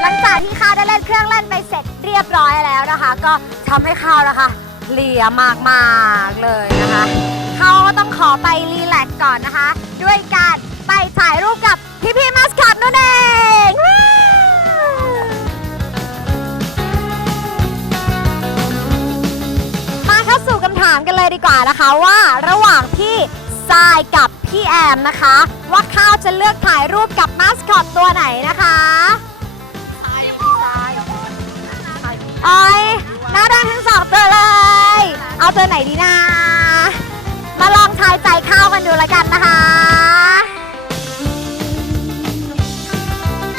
หลังจากที่ข้าวได้เล่นเครื่องเล่นไปเสร็จเรียบร้อยแล้วนะคะ ก็ทำให้ข้าวนะคะเพลียมากๆเลยนะคะข้าวก็ต้องขอไปรีแลกซ์ก่อนนะคะ ด้วยการไปถ่ายรูปกับพี่พี่ๆมัสคอตนั่นเองมาเข้าสู่คำถามกันเลยดีกว่านะคะว่าระหว่างพี่ทรายกับ แอมนะคะ ว่าข้าวจะเลือกถ่ายรูปกับมัสคอตตัวไหนนะคะโอ้ยน่ารักทั้งสองตัวเลย เอาตัวไหนดีนะ